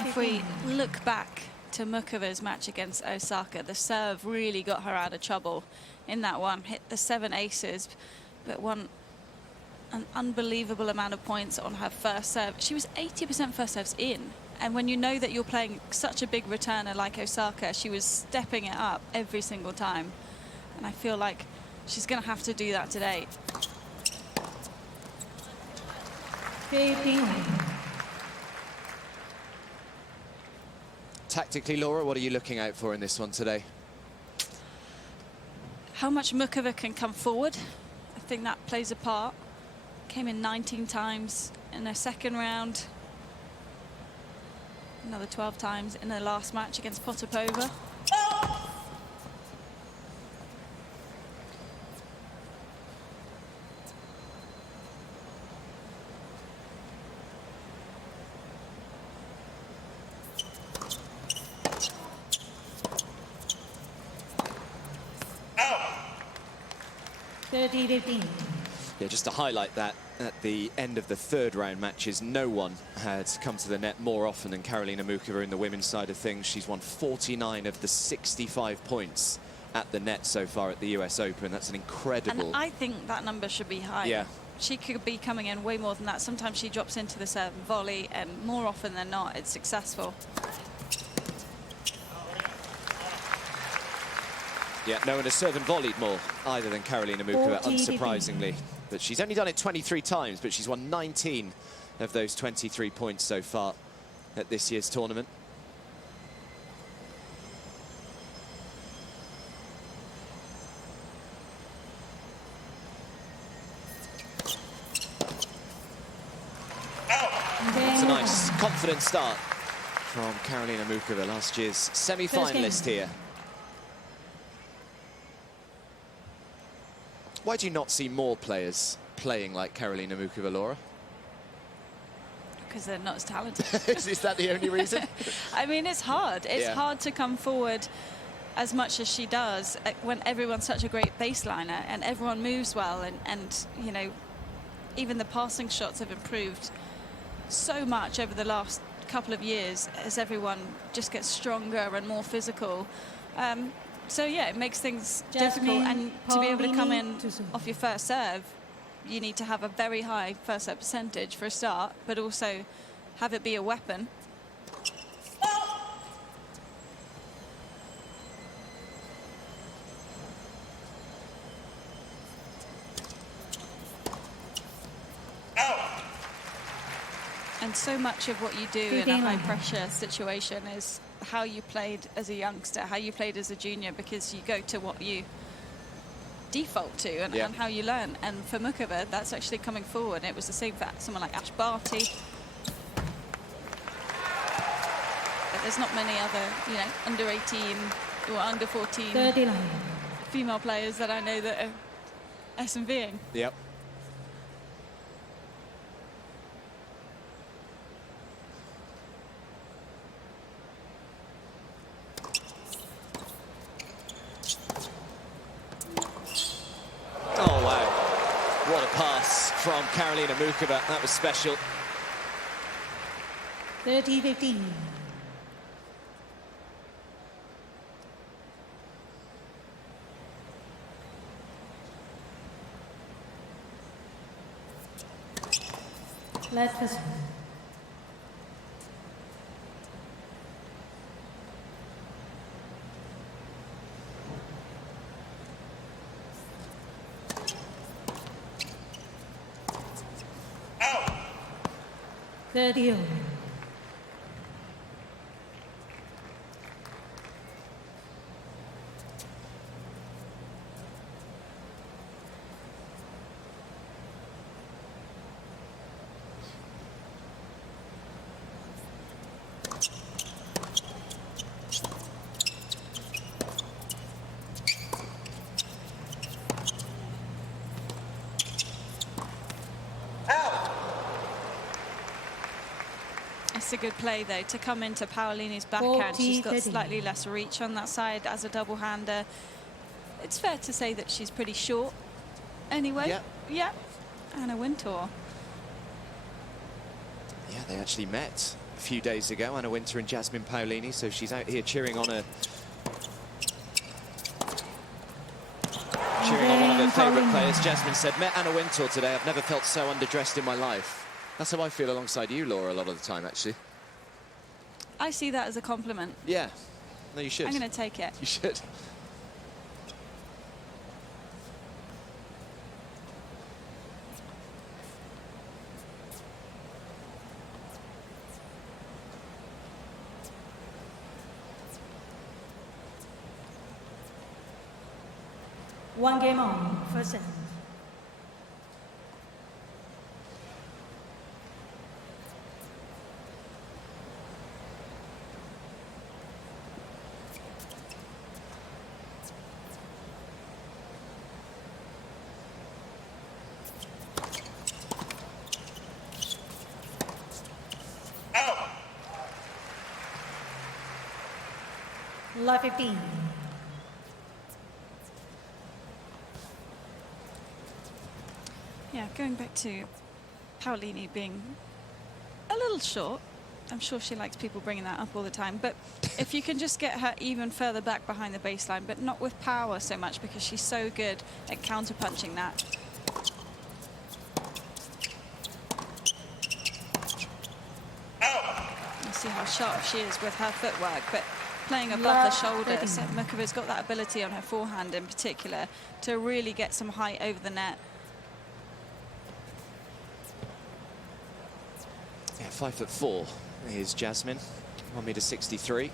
If we look back to Mukova's match against Osaka, the serve really got her out of trouble in that one. Hit the 7 aces, but won an unbelievable amount of points on her first serve. She was 80% first serves in. And when you know that you're playing such a big returner like Osaka, she was stepping it up every single time. And I feel like she's going to have to do that today. Tactically, Laura, what are you looking out for in this one today? How much Mukova can come forward. I think that plays a part. Came in 19 times in her second round. Another 12 times in her last match against Potapova. Yeah, just to highlight that, at the end of the third round matches, no one had come to the net more often than Karolina Muchova in the women's side of things. She's won 49 of the 65 points at the net so far at the US Open. That's an incredible... And I think that number should be higher. Yeah. She could be coming in way more than that. Sometimes she drops into the serve and volley, and more often than not, it's successful. Yeah, no one has served and volleyed more either than Karolina Muchova, unsurprisingly. But she's only done it 23 times, but she's won 19 of those 23 points so far at this year's tournament. It's a nice, confident start from Karolina Muchova, last year's semi-finalist here. Why do you not see more players playing like Karolina Muchova, Laura? Because they're not as talented. Is that the only reason? I mean, it's hard. It's hard to come forward as much as she does when everyone's such a great baseliner and everyone moves well. And you know, even the passing shots have improved so much over the last couple of years as everyone just gets stronger and more physical. So yeah, it makes things difficult, and to be able to come in off your first serve, you need to have a very high first serve percentage for a start, but also have it be a weapon. And so much of what you do in a high-pressure situation is how you played as a youngster, how you played as a junior, because you go to what you default to and how you learn. And for Mukova, that's actually coming forward. It was the same for someone like Ash Barty. But there's not many other, you know, under 18 or under 14 female players that I know that are S&Ving. Yep. From Karolina Muchova, that was special. 30-15. Left us. Third. It's a good play, though, to come into Paolini's backhand. She's got slightly less reach on that side as a double-hander. It's fair to say that she's pretty short anyway. Yeah. And a win tour. Yeah, they actually met a few days ago, Anna Wintour and Jasmine Paolini, so she's out here cheering on one of her favourite players. Jasmine said, met Anna Wintour today, I've never felt so underdressed in my life. That's how I feel alongside you, Laura, a lot of the time, actually. I see that as a compliment. Yeah. No, you should. I'm going to take it. You should. One game on, first set. Live 15. Yeah, going back to Paolini being a little short. I'm sure she likes people bringing that up all the time. But if you can just get her even further back behind the baseline, but not with power so much, because she's so good at counter-punching that. You see how sharp she is with her footwork, but playing above the shoulder. So Mukova's got that ability on her forehand in particular to really get some height over the net. Yeah, 5'4" is Jasmine, 1m63.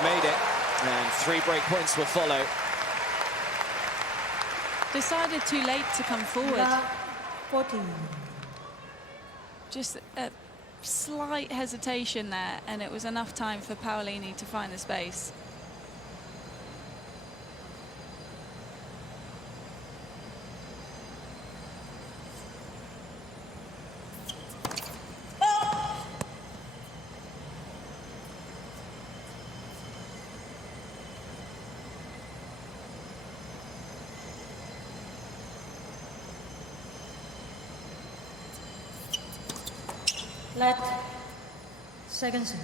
Made it, and 3 break points will follow. Decided too late to come forward. 14. Just a slight hesitation there, and it was enough time for Paolini to find the space. Let second set.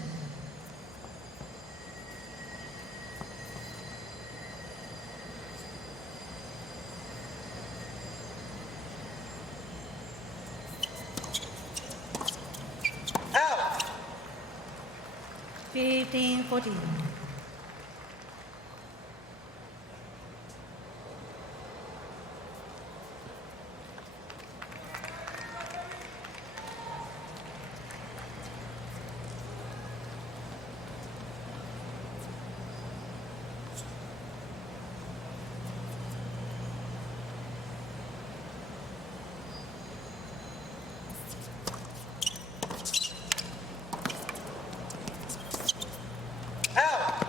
Out. 15-14.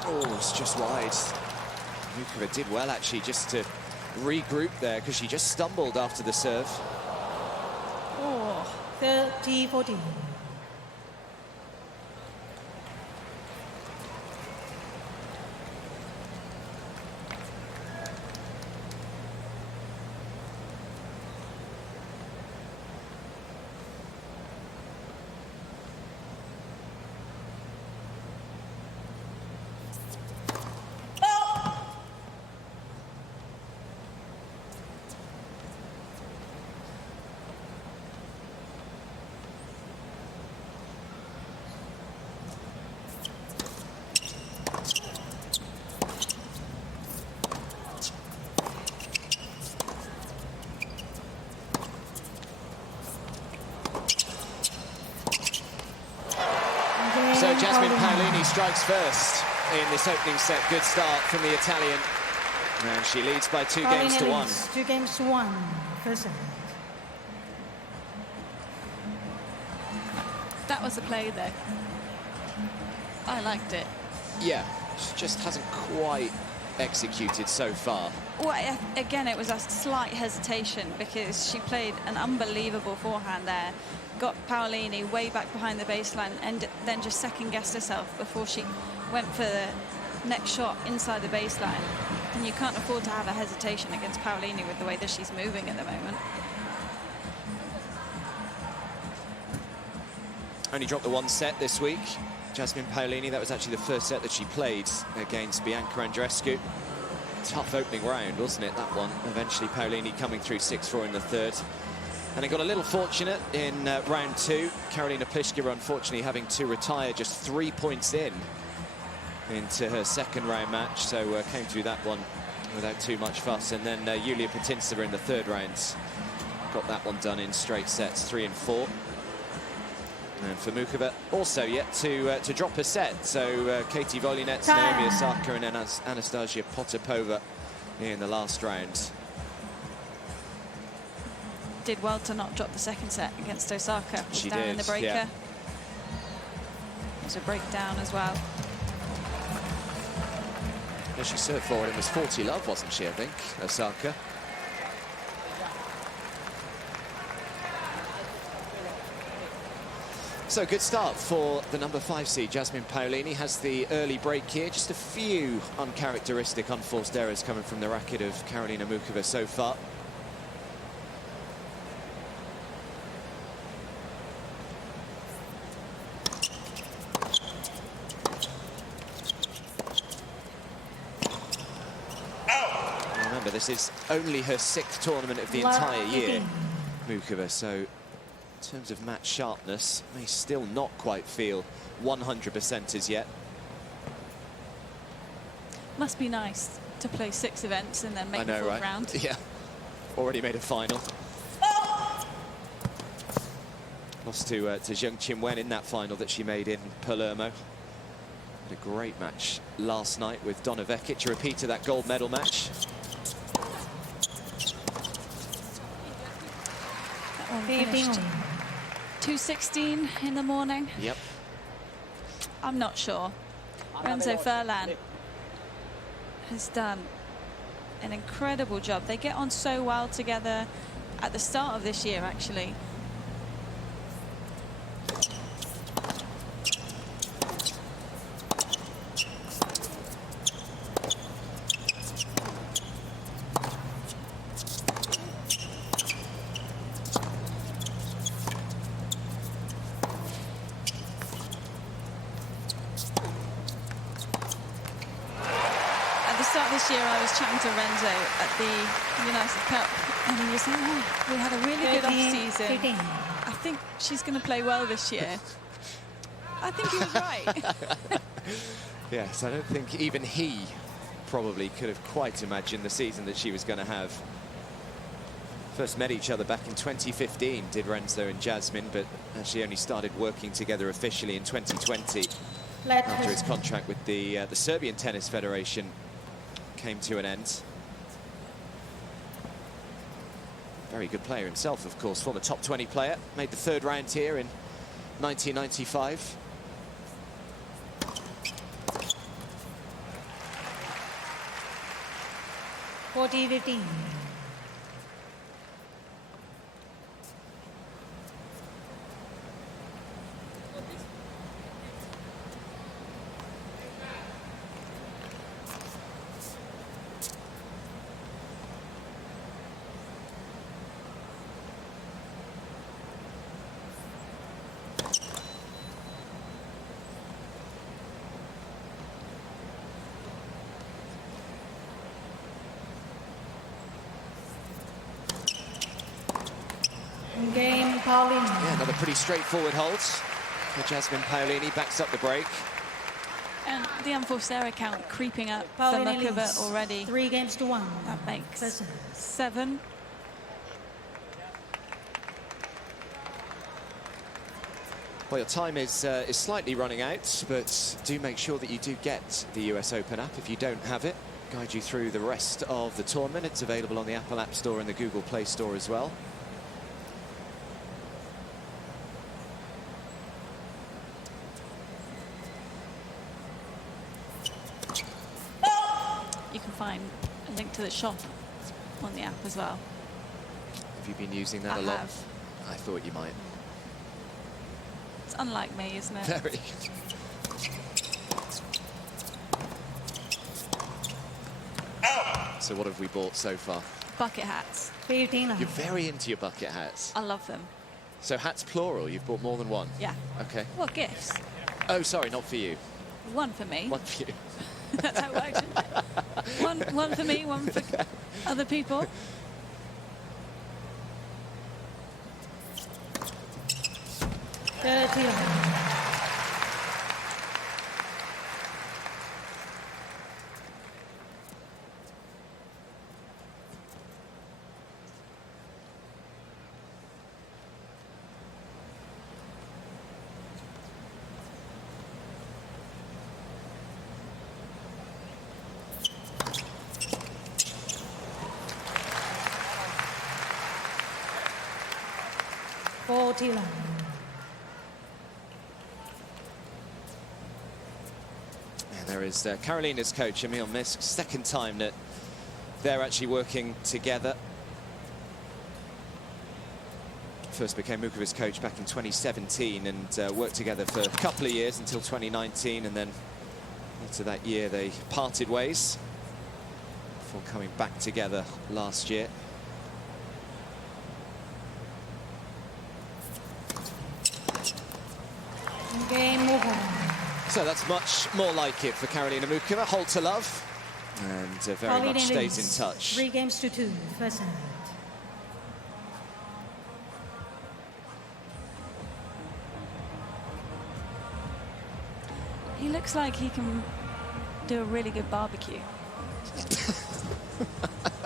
Oh, it's just wide. Mukova did well, actually, just to regroup there, because she just stumbled after the serve. Oh, 30-14. So Jasmine Paolini strikes first in this opening set. Good start from the Italian. And she leads by 2 games to 1. 2 games to 1. First set. That was a play, though. I liked it. Yeah. She just hasn't quite executed so far. Well, again, it was a slight hesitation because she played an unbelievable forehand there, got Paolini way back behind the baseline, and then just second-guessed herself before she went for the next shot inside the baseline. And you can't afford to have a hesitation against Paolini with the way that she's moving at the moment. Only dropped the one set this week. Jasmine Paolini, that was actually the first set that she played against Bianca Andreescu. Tough opening round, wasn't it, that one? Eventually Paolini coming through 6-4 in the third. And it got a little fortunate in round two. Karolina Pliskova, unfortunately, having to retire just 3 points into her second round match. So came through that one without too much fuss. And then Yulia Putintseva in the third round got that one done in straight sets, 3 and 4. And for Mukova, also yet to drop a set. So Katie Volinets, Naomi Osaka and Anastasia Potapova in the last round. Did well to not drop the second set against Osaka. She down did, in the breaker. yeah. There's a breakdown as well. Yeah, she served forward. It was 40-love, wasn't she, I think, Osaka? So good start for the number 5 seed. Jasmine Paolini has the early break here. Just a few uncharacteristic unforced errors coming from the racket of Karolina Muchova so far. Remember, this is only her 6th tournament of the entire year, Mukova, so in terms of match sharpness, may still not quite feel 100% as yet. Must be nice to play 6 events and then make the fourth round. Yeah, already made a final. Lost to Zheng Qinwen in that final that she made in Palermo. Had a great match last night with Donna Vekic, a repeat of that gold medal match. That one finished 2:16 in the morning. Yep. I'm not sure. Renzo Furlan has done an incredible job. They get on so well together at the start of this year, actually. This year I was chatting to Renzo at the United Cup and he was saying, oh, we had a really good off-season. I think she's going to play well this year. I think he was right. Yes, I don't think even he probably could have quite imagined the season that she was going to have. First met each other back in 2015, did Renzo and Jasmine, but actually only started working together officially in 2020 after his contract with the Serbian Tennis Federation came to an end. Very good player himself, of course, former top 20 player. Made the third round here in 1995. (40-15). Game, Paolini. Yeah, another pretty straightforward hold for Jasmine Paolini. Backs up the break. And the unforced error count creeping up for Mukova already. 3-1. That makes 7. Well, your time is slightly running out, but do make sure that you do get the US Open app. If you don't have it, guide you through the rest of the tournament. It's available on the Apple App Store and the Google Play Store as well. find a link to the shop on the app as well. Have you been using that a lot? I thought you might. It's unlike me, isn't it? Very. So what have we bought so far? Bucket hats. 15 love. You're very into your bucket hats. I love them. So hats plural, you've bought more than one? Yeah. Okay. What gifts? Oh, sorry, not for you. One for me. One for you. That's how it works, isn't it? One for me, one for other people. And there is Karolina's coach, Emil Misk. Second time that they're actually working together. First became Mukova's coach back in 2017 and worked together for a couple of years until 2019, and then after that year they parted ways before coming back together last year. Game over. So that's much more like it for Karolina Muchova. Hold to love, and very much stays in touch. 3-2, first set. He looks like he can do a really good barbecue.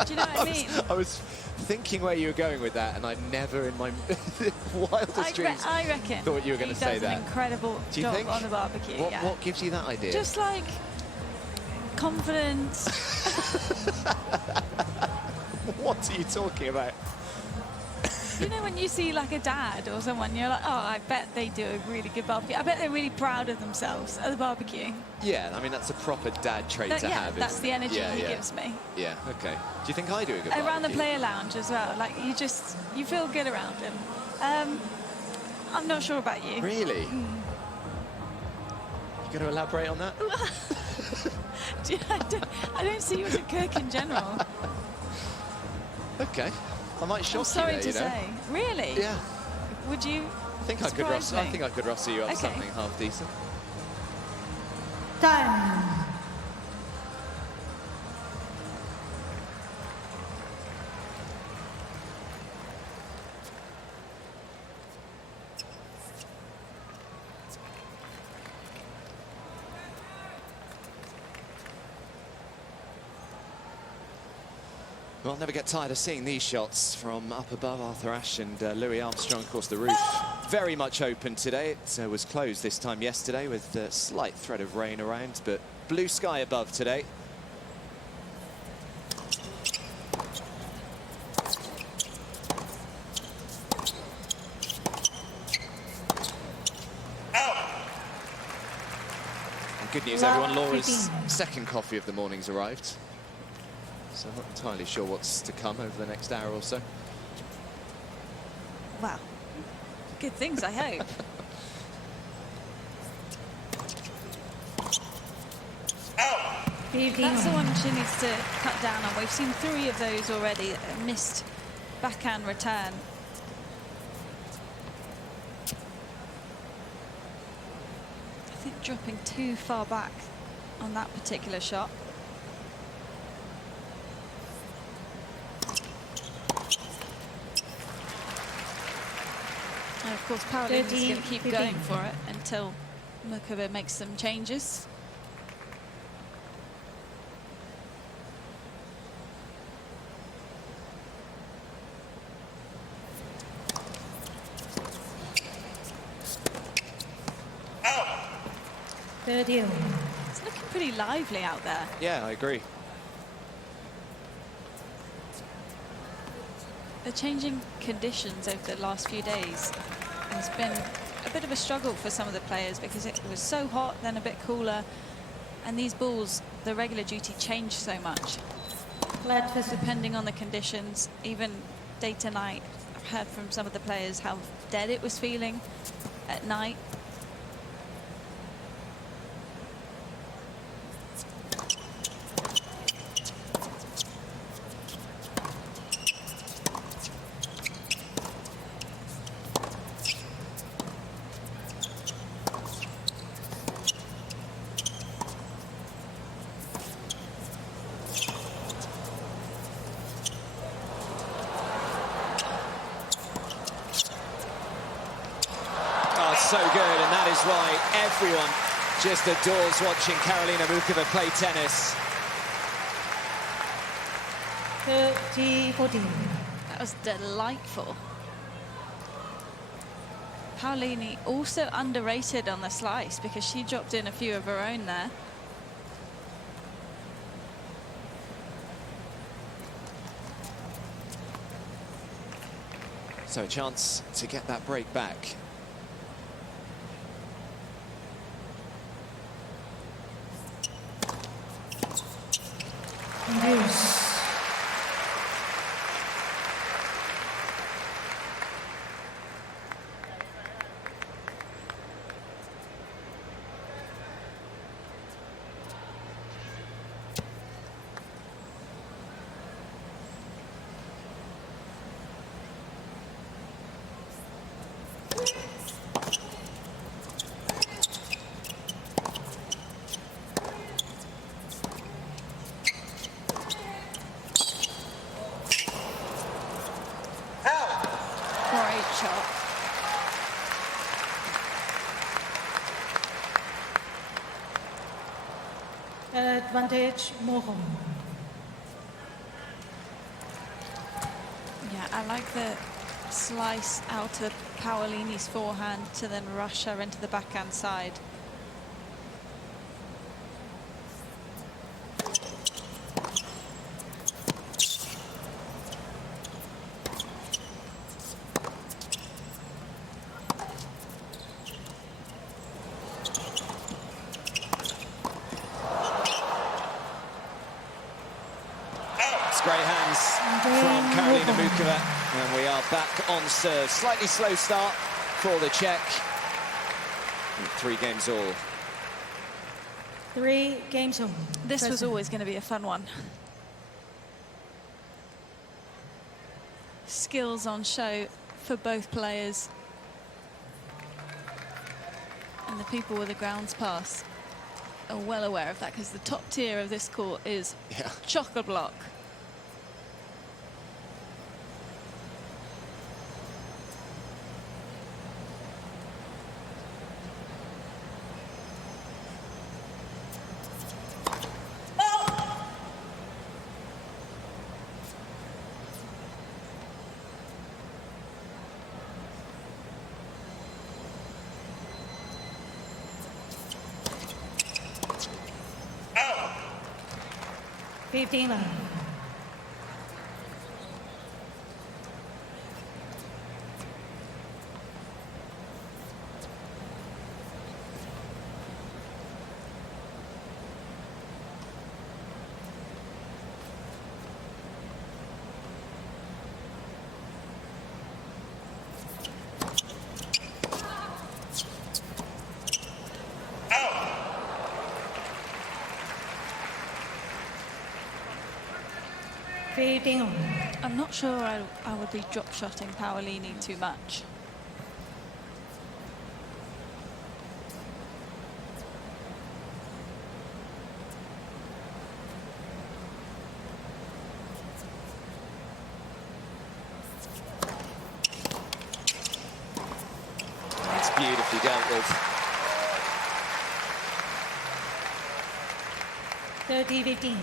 Do you know what I mean? I was thinking where you were going with that, and I never in my wildest dreams I reckon thought you were going to say He does that. an incredible Do you job think? on the barbecue. Yeah. What gives you that idea? Just like confidence. What are you talking about? You know, when you see like a dad or someone, you're like, oh, I bet they do a really good barbecue. I bet they're really proud of themselves at the barbecue. Yeah, I mean, that's a proper dad trait to have. That's isn't the it? energy he gives me. Yeah, okay. Do you think I do a good Around the barbecue? player lounge as well. Like, you feel good around him. I'm not sure about you. Really? You going to elaborate on that? I don't see you as a cook in general. Okay. I might shock I'm sorry you there, to say. Really? Yeah. Would you? I think I could rustle you up Okay. something half decent. Time. Well, I'll never get tired of seeing these shots from up above. Arthur Ashe and Louis Armstrong. Of course, the roof very much open today. It was closed this time yesterday with a slight threat of rain around, but blue sky above today. And good news, everyone. Laura's second coffee of the morning's arrived. So I'm not entirely sure what's to come over the next hour or so. Wow. Good things, I hope. That's the one she needs to cut down on. We've seen 3 of those already. A missed backhand return. I think dropping too far back on that particular shot. And of course, Paolini's going to keep going for it until Mukova makes some changes. It's looking pretty lively out there. Yeah, I agree. The changing conditions over the last few days has been a bit of a struggle for some of the players because it was so hot, then a bit cooler, And these balls, the regular duty changed so much, Flat first serve. depending on the conditions. Even day to night, I've heard from some of the players how dead it was feeling at night. So good, and that is why everyone just adores watching Karolina Muchova play tennis. 30-14. That was delightful. Paolini also underrated on the slice because she dropped in a few of her own there. So a chance to get that break back. Deuce. Great shot. Advantage, Muchova. Yeah, I like the slice out of Paolini's forehand to then rush her into the backhand side. Great hands from Karolina Muchova, and we are back on serve. Slightly slow start for the Czech. 3 games all. 3 games all. This was First always going to be a fun one. Skills on show for both players. And the people with the grounds pass are well aware of that because the top tier of this court is chock-a-block. serve. 15 love. I'm not sure I would be drop-shotting Paolini too much. That's beautifully dealt with. 30-15.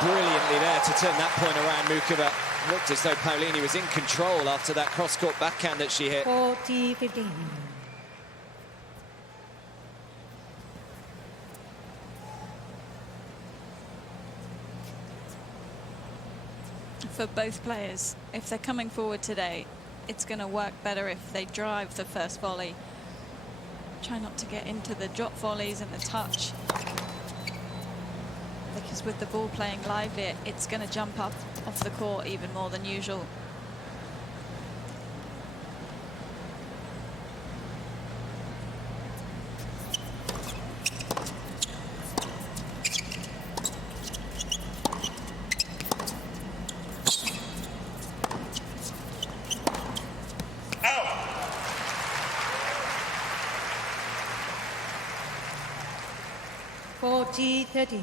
brilliantly there to turn that point around. Mukova looked as though Paolini was in control after that cross-court backhand that she hit. 40-15. For both players, if they're coming forward today, it's going to work better if they drive the first volley. Try not to get into the drop volleys and the touch, because with the ball playing lively, it's going to jump up off the court even more than usual. G13.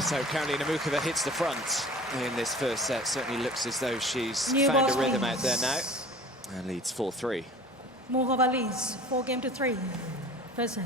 So Karolina Muchova hits the front in this first set. Certainly looks as though she's New found a ball rhythm wins. out there now. And leads 4-3. Mukova leads 4-3. First set.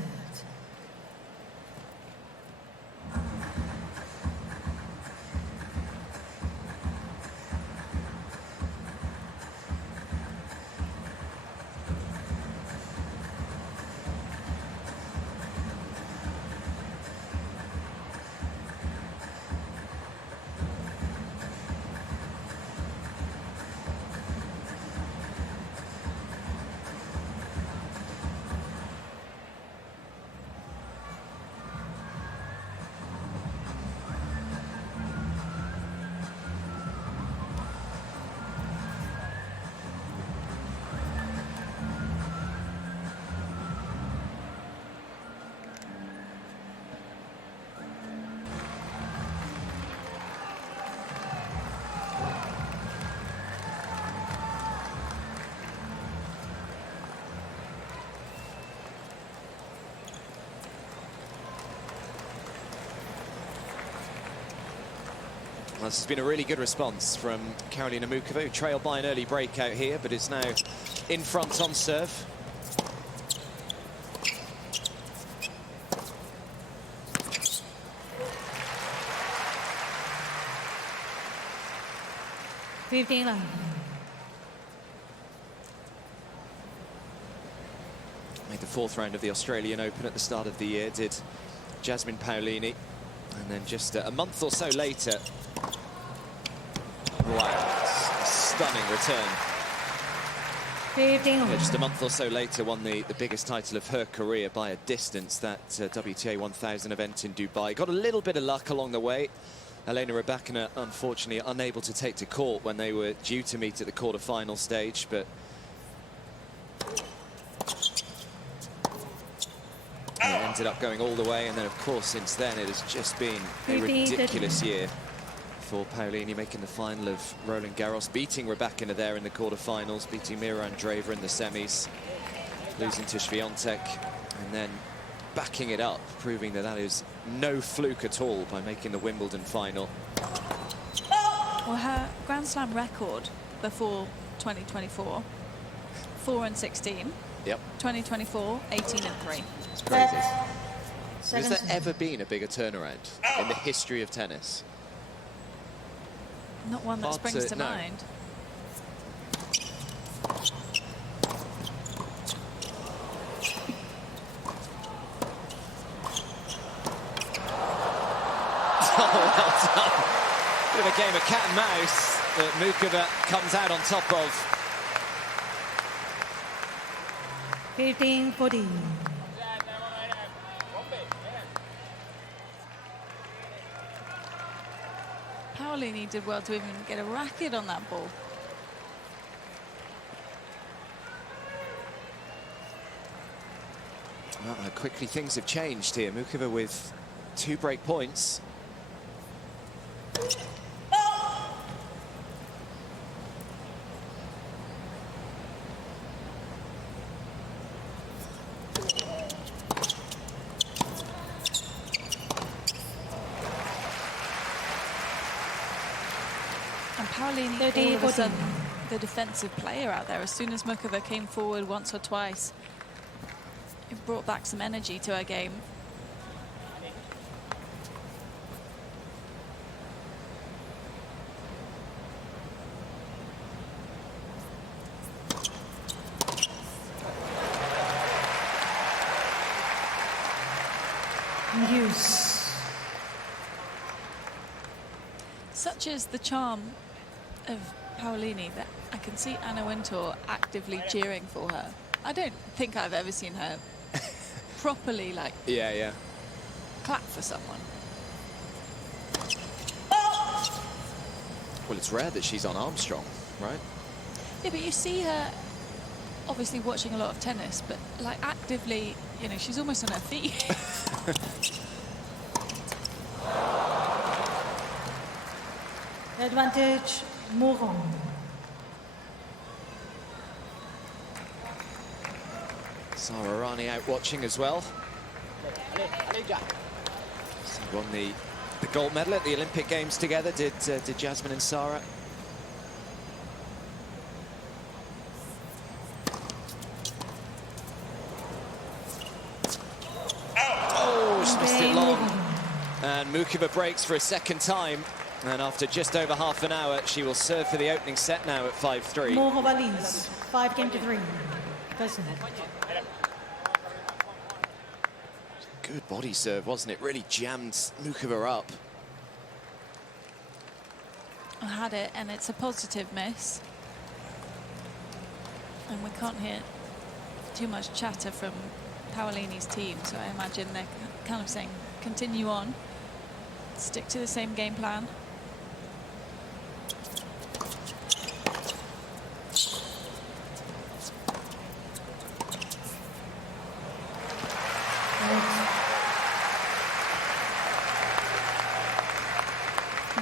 This has been a really good response from Karolina Muchova, who trailed by an early breakout here, but is now in front on serve. Made the fourth round of the Australian Open at the start of the year, did Jasmine Paolini. And then just a month or so later, wow, stunning return. 15. Yeah, just a month or so later, won the biggest title of her career by a distance, that WTA 1000 event in Dubai. Got a little bit of luck along the way. Elena Rybakina, unfortunately, unable to take to court when they were due to meet at the quarter-final stage, but it ended up going all the way. And then, of course, since then, it has just been a ridiculous year for Paolini, making the final of Roland Garros, beating Rybakina there in the quarterfinals, beating Mira Andreeva in the semis, losing to Swiatek, and then backing it up, proving that that is no fluke at all by making the Wimbledon final. Well, her Grand Slam record before 2024, 4-16. Yep. 2024, 18-3. It's crazy. Has there ever been a bigger turnaround in the history of tennis? Not one that springs to no. mind. Oh, well done. Bit of a game of cat and mouse that Mukova comes out on top of. 15-14. Paolini did well to even get a racket on that ball. Well, quickly things have changed here. Mukova with 2 break points. And Paolini, all of a sudden, the defensive player out there. As soon as Mukova came forward once or twice, it brought back some energy to her game. Use. Such is the charm of Paolini that I can see Anna Wintour actively cheering for her. I don't think I've ever seen her properly, like, clap for someone. Well, it's rare that she's on Armstrong, right? Yeah, but you see her obviously watching a lot of tennis, but like actively, you know, she's almost on her feet. Advantage, Mukova. Sara Rani out watching as well. She won the gold medal at the Olympic Games together, did Jasmine and Sara. Oh, she missed it long. And Mukova breaks for a second time. And after just over half an hour, she will serve for the opening set now at 5-3. Mukova leads 5-3. First. Good body serve, wasn't it? Really jammed Mukova up. I had it, and it's a positive miss. And we can't hear too much chatter from Paolini's team, so I imagine they're kind of saying, continue on, stick to the same game plan.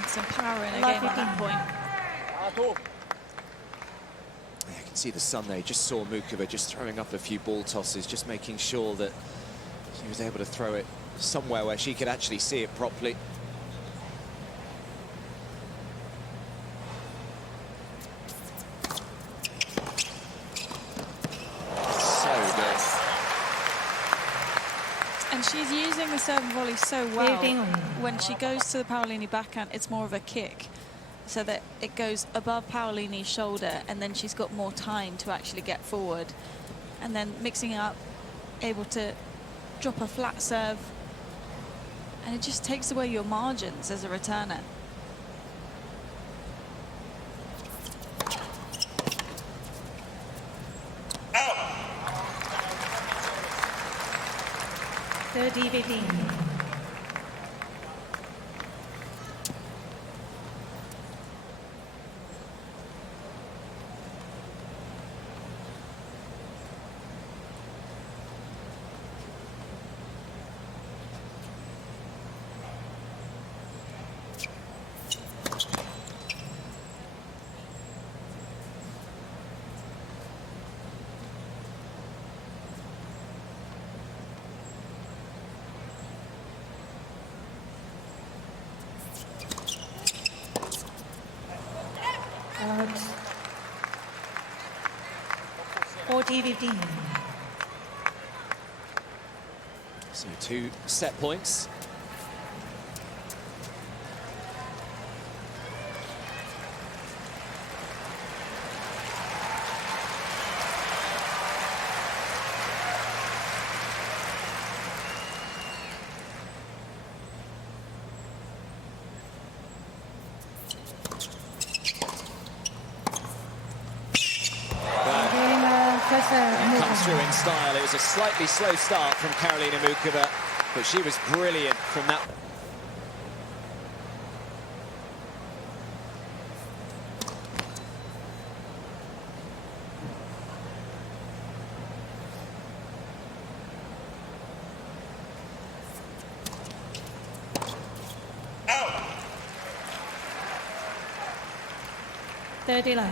Some power in a game at that point. I can see the sun there. Just saw Mukova just throwing up a few ball tosses, just making sure that she was able to throw it somewhere where she could actually see it properly. So good. And she's using the serve and volley so well. When she goes to the Paolini backhand, it's more of a kick, so that it goes above Paolini's shoulder, and then she's got more time to actually get forward. And then mixing it up, able to drop a flat serve, and it just takes away your margins as a returner. Out. 30-15. Out. 40-15. So 2 set points. Comes through in style. It was a slightly slow start from Karolina Muchova, but she was brilliant from that. 30-11.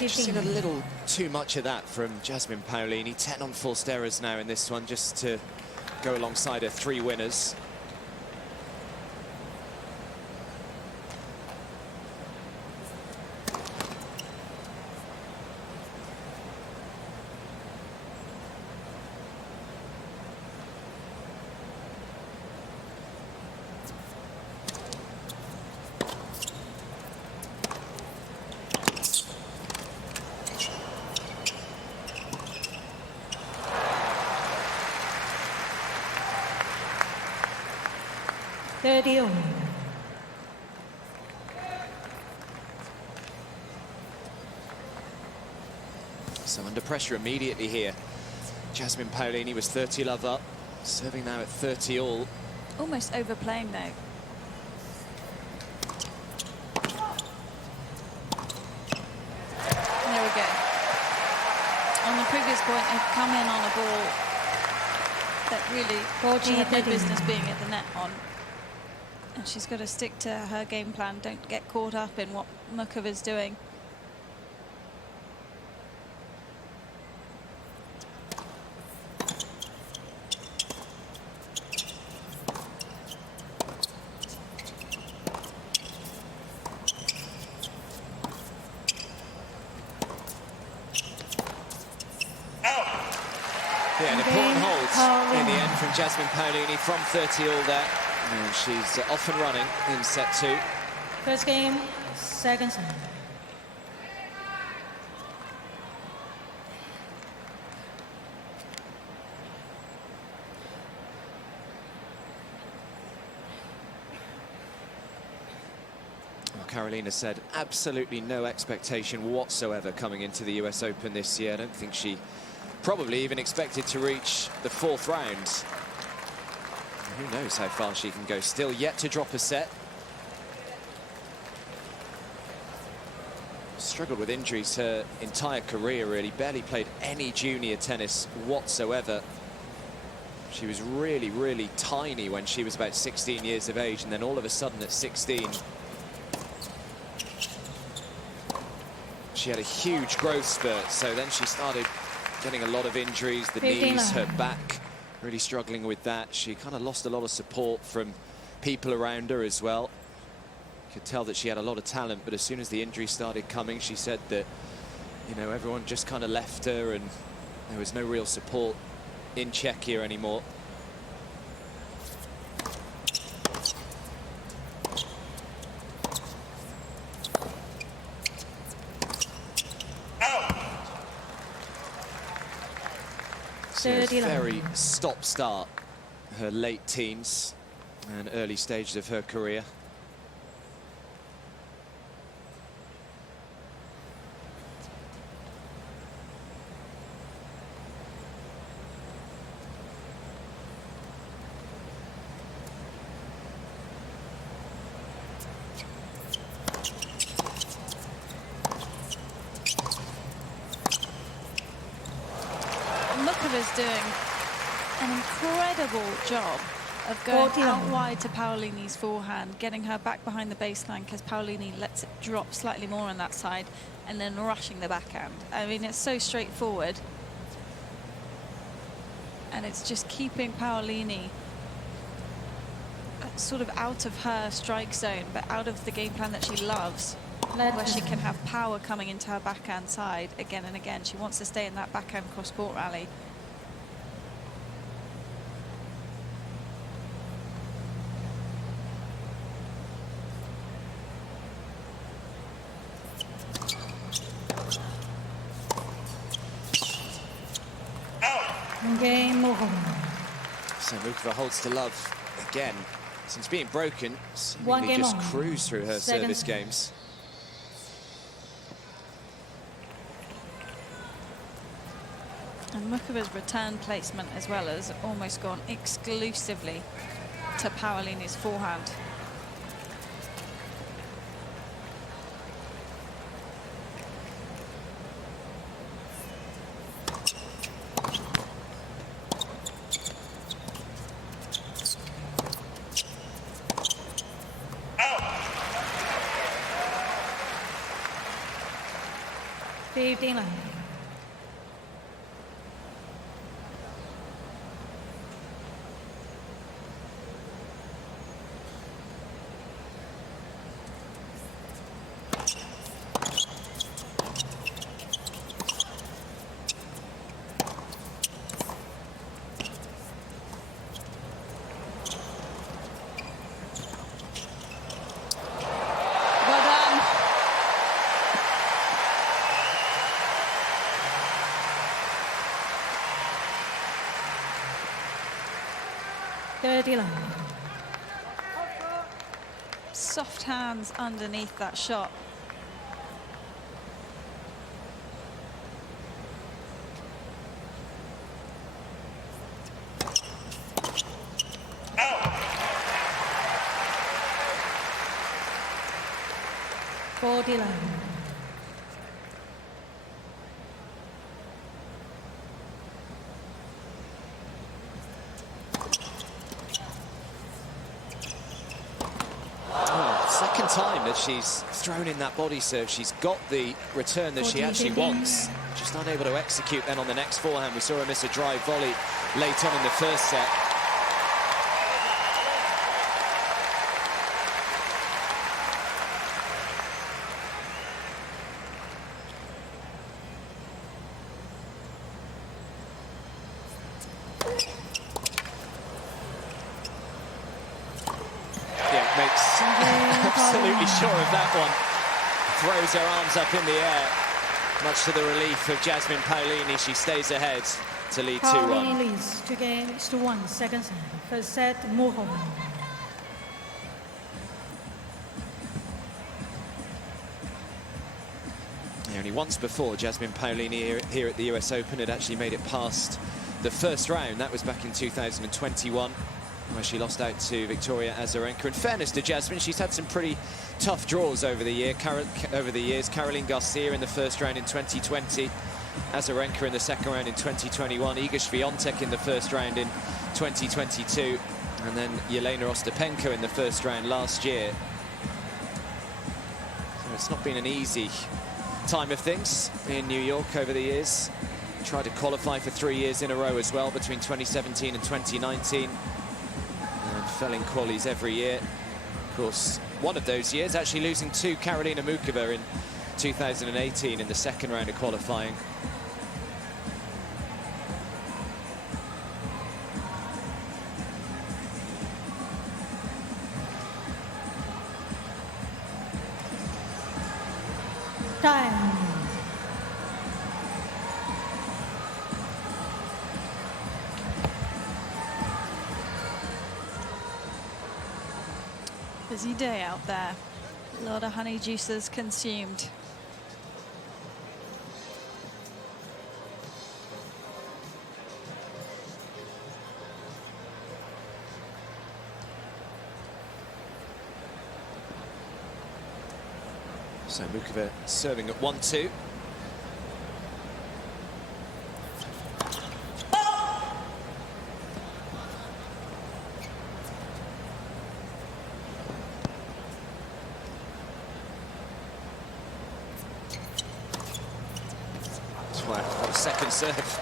Just seen a little too much of that from Jasmine Paolini. 10 on forced errors now in this one, just to go alongside her 3 winners. So under pressure immediately here. Jasmine Paolini was 30 love up, serving now at 30 all. Almost overplaying though. There we go. On the previous point, had come in on a ball that really she had no business being at the net on. And she's got to stick to her game plan. Don't get caught up in what Mukova's doing. Yeah, an important hold in the end from Jasmine Paolini from 30 all there. And she's off and running in set 2. First game, second set. Well, Karolina said absolutely no expectation whatsoever coming into the US Open this year. I don't think she probably even expected to reach the 4th round. Who knows how far she can go. Still yet to drop a set. Struggled with injuries her entire career, really. Barely played any junior tennis whatsoever. She was really, really tiny when she was about 16 years of age, and then all of a sudden at 16, she had a huge growth spurt. So then she started getting a lot of injuries, the knees, her back. Really struggling with that. She kind of lost a lot of support from people around her as well. Could tell that she had a lot of talent, but as soon as the injury started coming, she said that, you know, everyone just kind of left her and there was no real support in Czechia anymore. So a very stop-start, her late teens and early stages of her career. Mukova's doing an incredible job of going out wide to Paolini's forehand, getting her back behind the baseline because Paolini lets it drop slightly more on that side, and then rushing the backhand. I mean, it's so straightforward. And it's just keeping Paolini sort of out of her strike zone, but out of the game plan that she loves, where she can have power coming into her backhand side again and again. She wants to stay in that backhand cross-court rally. Game over. So Mukova holds to love again. Since being broken, seemingly just cruised through her service games. And Mukova's return placement as well has almost gone exclusively to Paolini's forehand. Billie. Well done. Soft hands underneath that shot. Second time that she's thrown in that body serve. She's got the return that she actually wants. Just unable to execute then on the next forehand. We saw her miss a drive volley late on in the first set. Absolutely sure of that one. Throws her arms up in the air. Much to the relief of Jasmine Paolini, she stays ahead to lead 2-1. Paolini leads 2-1, second set. First set, Mukova. Only once before, Jasmine Paolini here at the US Open had actually made it past the first round. That was back in 2021. Where she lost out to Victoria Azarenka. In fairness to Jasmine, she's had some pretty tough draws over the years. Caroline Garcia in the first round in 2020, Azarenka in the second round in 2021, Iga Swiatek in the first round in 2022, and then Jelena Ostapenko in the first round last year. So it's not been an easy time of things in New York over the years. Tried to qualify for 3 years in a row as well, between 2017 and 2019. Fell in qualies every year. Of course, one of those years actually losing to Karolina Muchova in 2018 in the second round of qualifying. Time. Busy day out there. A lot of honey juices consumed. So Mukova serving at 1-2. What a second serve.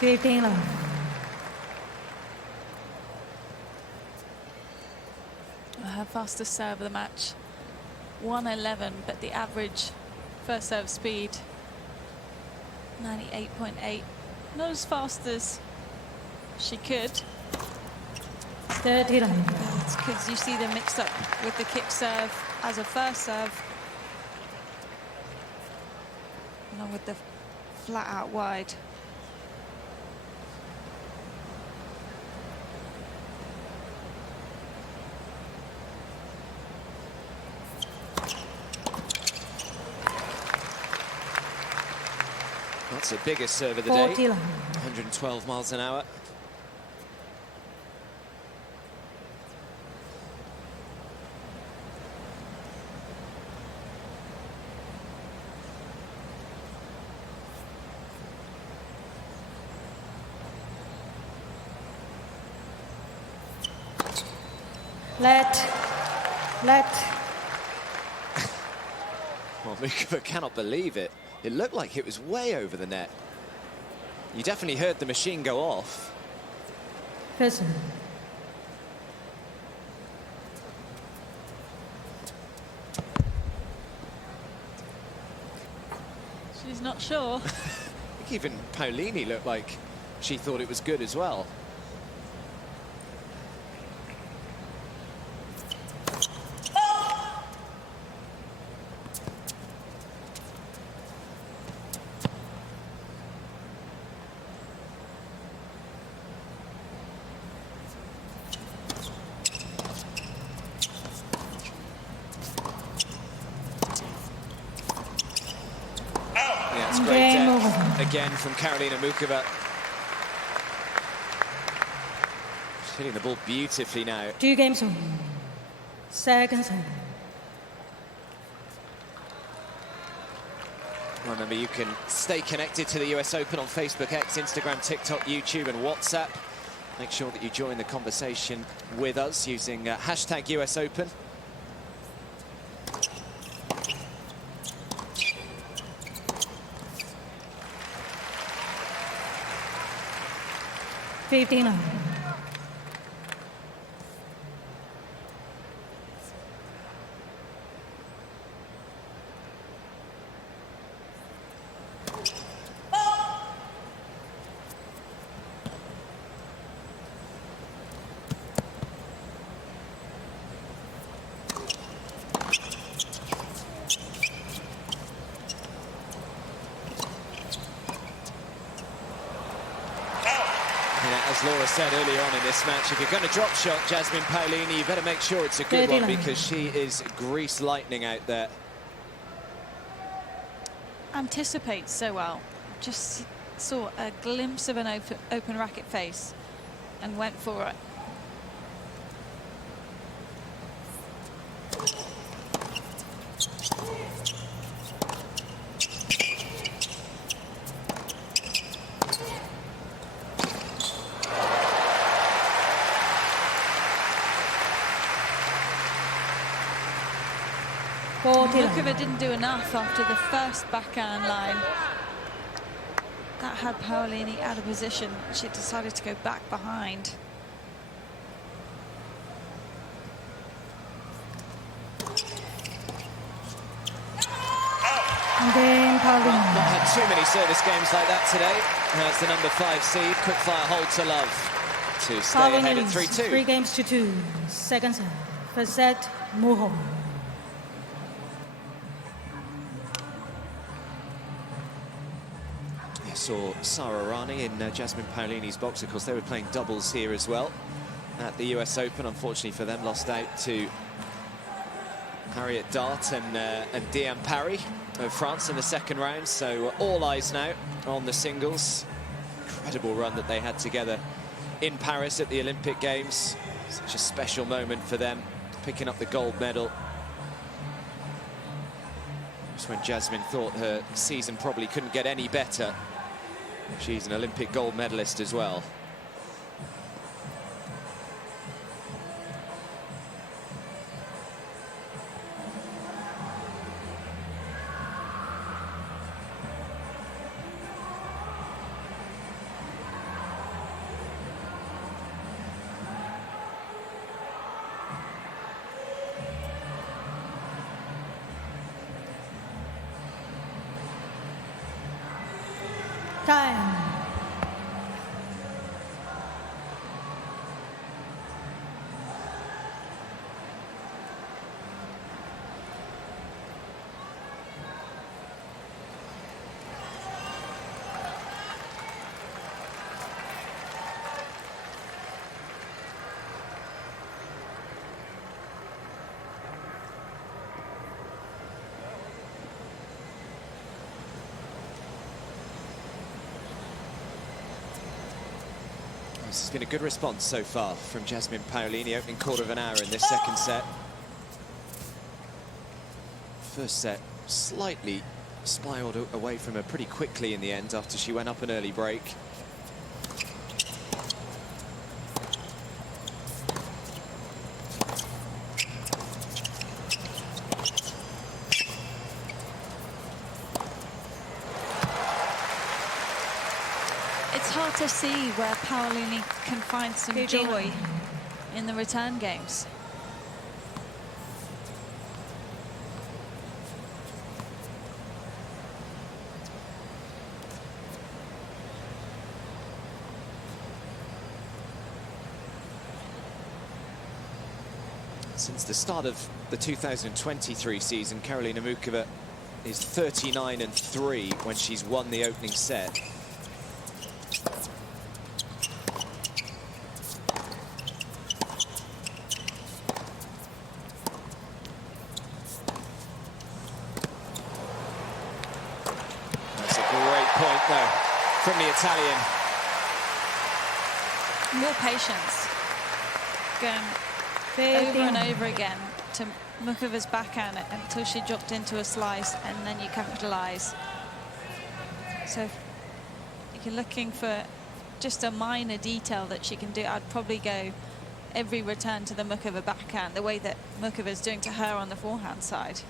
Billie. Her fastest serve of the match, 111, but the average first serve speed, 98.8. Not as fast as she could. 30. It's because you see them mixed up with the kick serve as a first serve, along with the flat out wide. That's the biggest serve of the day. 112 miles an hour. Let. Well, Mukova cannot believe it. It looked like it was way over the net. You definitely heard the machine go off. First serve. She's not sure. I think even Paolini looked like she thought it was good as well. It's great depth again from Karolina Muchova. She's hitting the ball beautifully now. 2 games on. Second serve. Remember, you can stay connected to the US Open on Facebook, X, Instagram, TikTok, YouTube and WhatsApp. Make sure that you join the conversation with us using hashtag US Open. $15. As Laura said earlier on in this match, if you're going to drop shot Jasmine Paolini, you better make sure it's a good one, because she is grease lightning out there. Anticipates so well. Just saw a glimpse of an open racket face and went for it. Mukova didn't do enough after the first backhand line. That had Paolini out of position. She decided to go back behind. And then Paolini. Not had too many service games like that today. That's the number 5 seed, quickfire hold to love to stay ahead at 3-2. 3 games to 2. Second set. First set, Mukova. Saw Sara Rani in Jasmine Paolini's box. Of course, they were playing doubles here as well at the US Open. Unfortunately for them, lost out to Harriet Dart and Diane Parry of France in the second round. So all eyes now on the singles. Incredible run that they had together in Paris at the Olympic Games. Such a special moment for them, picking up the gold medal. Just when Jasmine thought her season probably couldn't get any better. She's an Olympic gold medalist as well. Time. This has been a good response so far from Jasmine Paolini, opening quarter of an hour in this second set. First set slightly spiraled away from her pretty quickly in the end after she went up an early break. start to see where Paolini can find some joy in the return games. Since the start of the 2023 season, Karolina Muchova is 39-3 when she's won the opening set. That's a great point, though, from the Italian. More patience. Going over and over again to Mukova's backhand until she dropped into a slice, and then you capitalize. So if you're looking for just a minor detail that she can do, I'd probably go every return to the Mukova backhand, the way that Mukova's doing to her on the forehand side.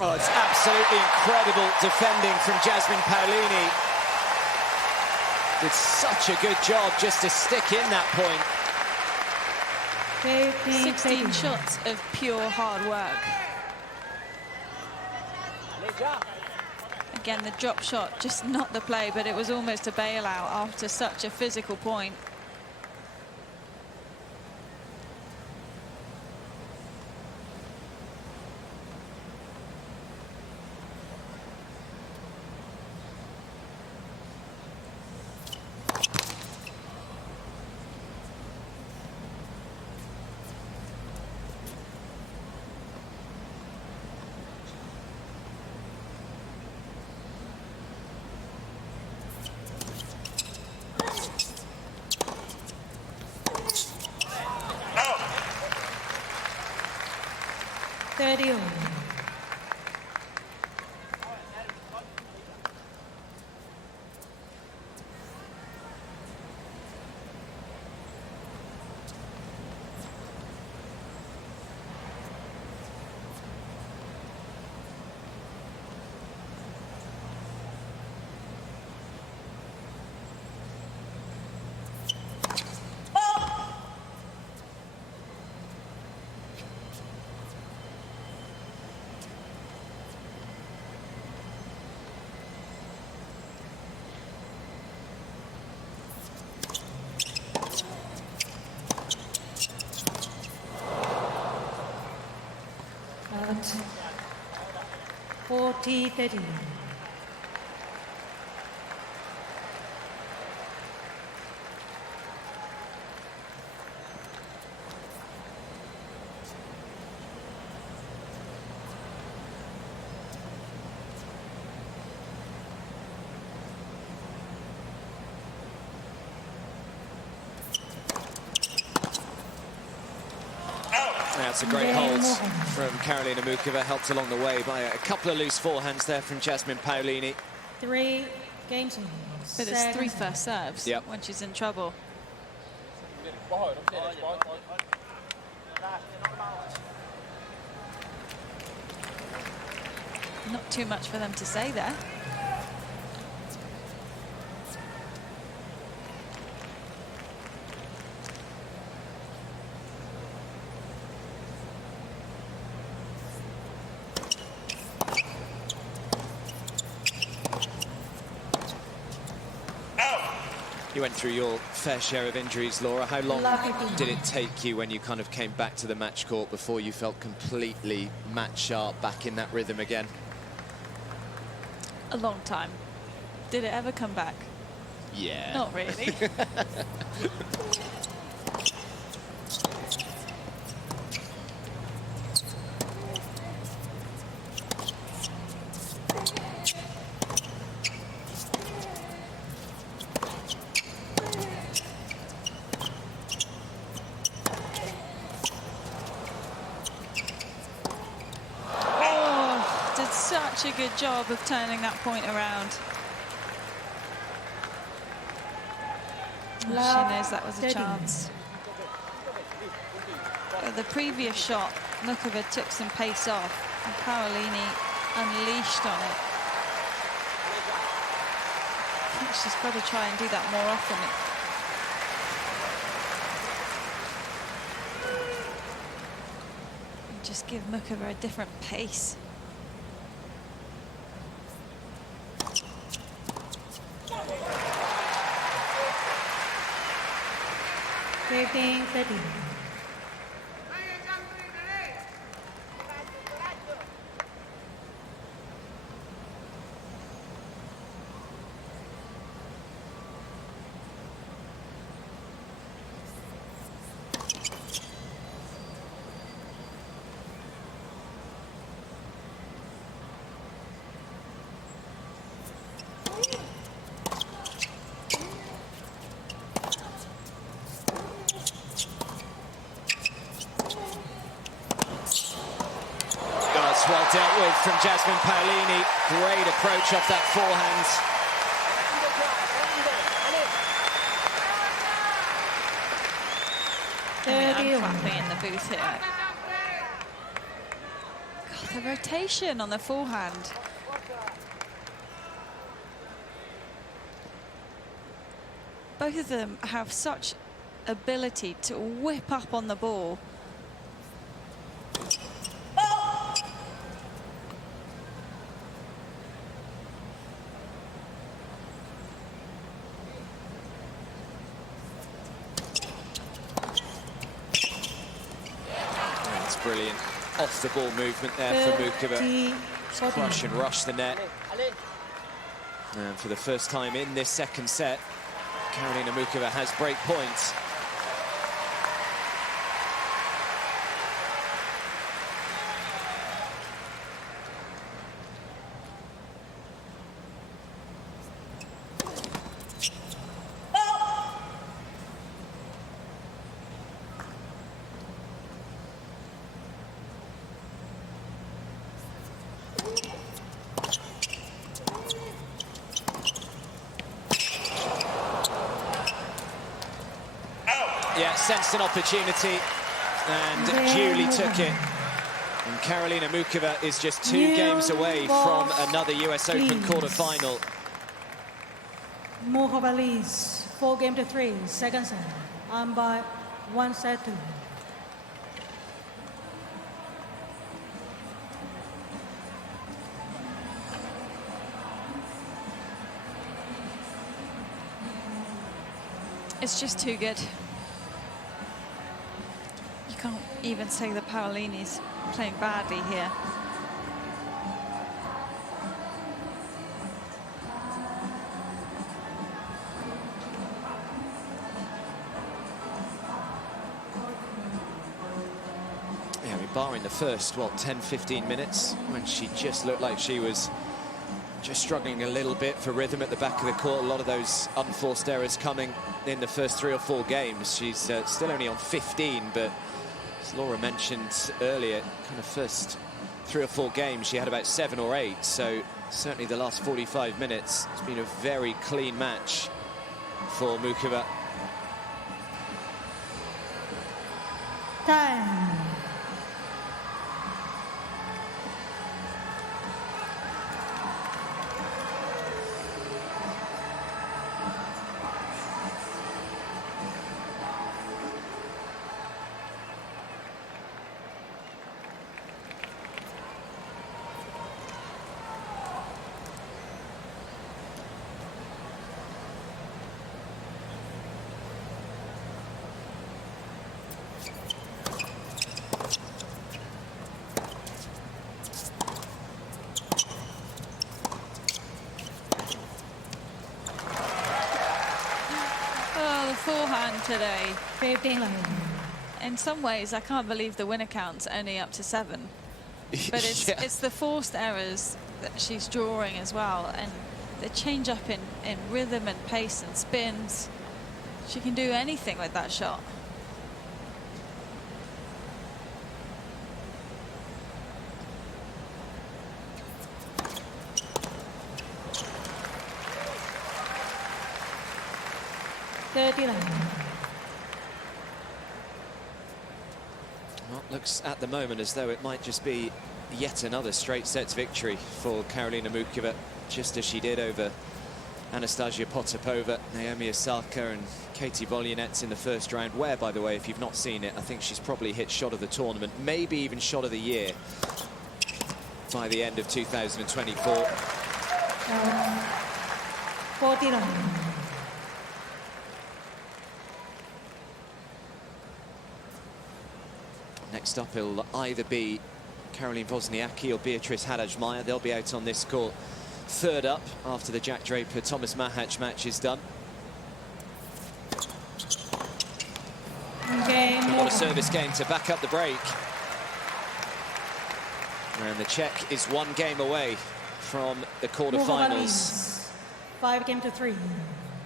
Oh, it's absolutely incredible defending from Jasmine Paolini. Did such a good job just to stick in that point. 16 shots of pure hard work. Again, the drop shot, just not the play, but it was almost a bailout after such a physical point. Out. 40-30. That's a great hold from Karolina Muchova, helped along the way by a couple of loose forehands there from Jasmine Paolini. 3 games. But it's 3 first serves when she's in trouble. Not too much for them to say there. You went through your fair share of injuries, Laura. How long did it take you when you kind of came back to the match court before you felt completely match sharp, back in that rhythm again? A long time. Did it ever come back? Yeah. Not really. job of turning that point around. She knows that was a chance. But the previous shot, Mukova took some pace off, and Paolini unleashed on it. I think she's got to try and do that more often. And just give Mukova a different pace. Fifteen, 13. Well dealt with from Jasmine Paolini. Great approach off that forehand. I'm clapping in the booth here. God, the rotation on the forehand. Both of them have such ability to whip up on the ball. Brilliant off-the-ball movement there for Mukova. Crush and rush the net. And for the first time in this second set, Karolina Muchova has break points. Yeah, sensed an opportunity and duly took it. And Karolina Muchova is just 2 games away from another US Open quarter-final. Mukova leads 4-3, second set. And by 1-2. It's just too good. You can't even say that Paolini's playing badly here. Yeah, I mean, barring the first, 10-15 minutes, when she just looked like she was just struggling a little bit for rhythm at the back of the court. A lot of those unforced errors coming in the first 3 or 4 games. She's still only on 15, but as Laura mentioned earlier, kind of first 3 or 4 games, she had about 7 or 8. So certainly the last 45 minutes, it's been a very clean match for Mukova. Time. Forehand today. 15-11. In some ways, I can't believe the winner count's only up to 7. But it's the forced errors that she's drawing as well, and the change up in rhythm and pace and spins. She can do anything with that shot. 39. Well, looks at the moment as though it might just be yet another straight sets victory for Karolina Muchova, just as she did over Anastasia Potapova, Naomi Osaka and Katie Volynets in the first round, where, by the way, if you've not seen it, I think she's probably hit shot of the tournament, maybe even shot of the year by the end of 2024. 49. Next up, it'll either be Caroline Wozniacki or Beatrice Haddad-Maia. They'll be out on this court third up after the Jack Draper-Thomas Machac match is done. Game What a service game to back up the break. And the Czech is one game away from the quarterfinals. 5-3.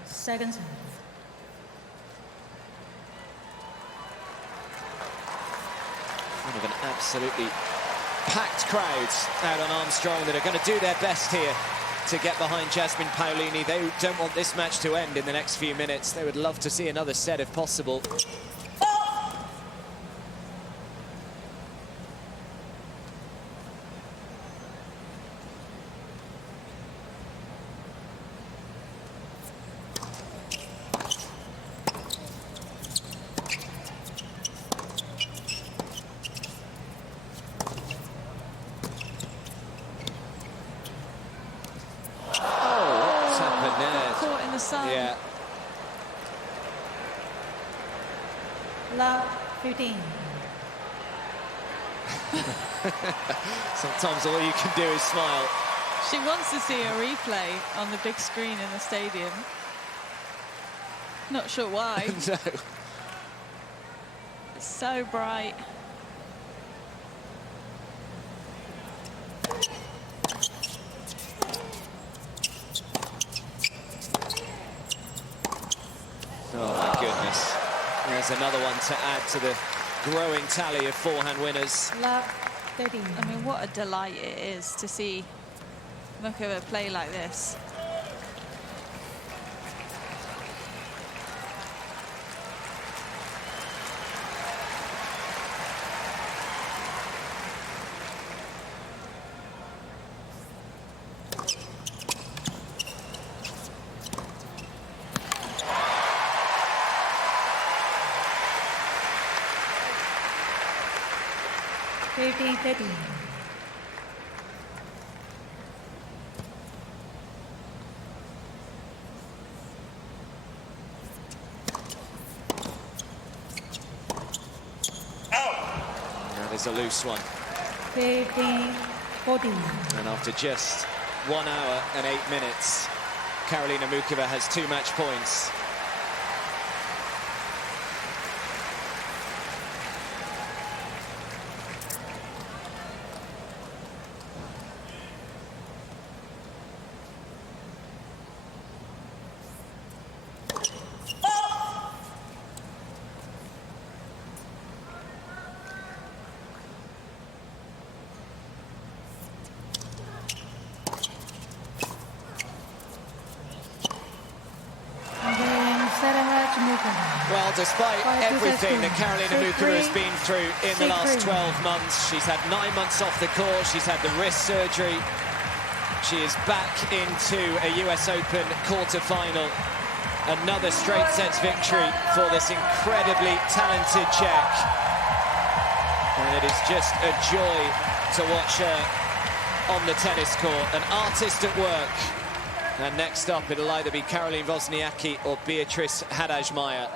Second set. One of an absolutely packed crowd out on Armstrong that are going to do their best here to get behind Jasmine Paolini. They don't want this match to end in the next few minutes. They would love to see another set if possible. Yeah. Love 15. Sometimes all you can do is smile. She wants to see a replay on the big screen in the stadium. Not sure why. No. It's so bright. Oh my goodness. There's another one to add to the growing tally of forehand winners. Love 13. I mean, what a delight it is to see Mukova play like this. That is a loose one. 15-14. And after just 1 hour and 8 minutes, Karolina Muchova has 2 match points. Well, despite everything that Karolina Muchova has been through in the last 12 months, she's had 9 months off the court, she's had the wrist surgery, she is back into a US Open quarter-final. Another straight sets victory for this incredibly talented Czech. And it is just a joy to watch her on the tennis court, an artist at work. And next up, it'll either be Caroline Wozniacki or Beatrice Haddad-Maia.